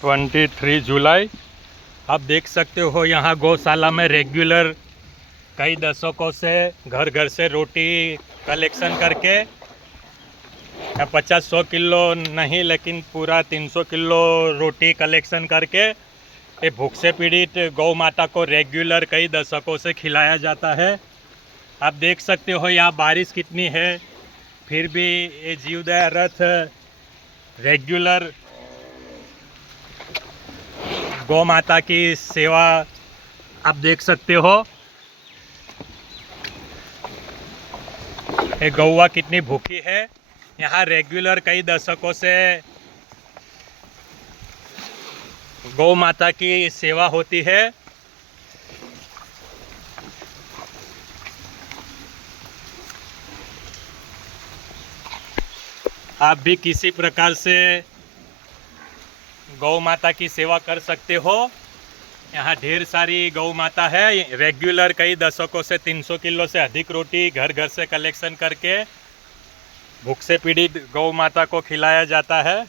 23 जुलाई आप देख सकते हो यहाँ गौशाला में रेगुलर कई दशकों से घर घर से रोटी कलेक्शन करके 50-100 किलो नहीं लेकिन पूरा 300 किलो रोटी कलेक्शन करके ये भूख से पीड़ित गौ माता को रेगुलर कई दशकों से खिलाया जाता है। आप देख सकते हो यहाँ बारिश कितनी है फिर भी ये जीवदया रथ रेगुलर गौ माता की सेवा आप देख सकते हो। ये गौवा कितनी भूखी है। यहाँ रेगुलर कई दशकों से गौ माता की सेवा होती है। आप भी किसी प्रकार से गौ माता की सेवा कर सकते हो। यहाँ ढेर सारी गौ माता है। रेगुलर कई दशकों से 300 किलो से अधिक रोटी घर घर से कलेक्शन करके भूख से पीड़ित गौ माता को खिलाया जाता है।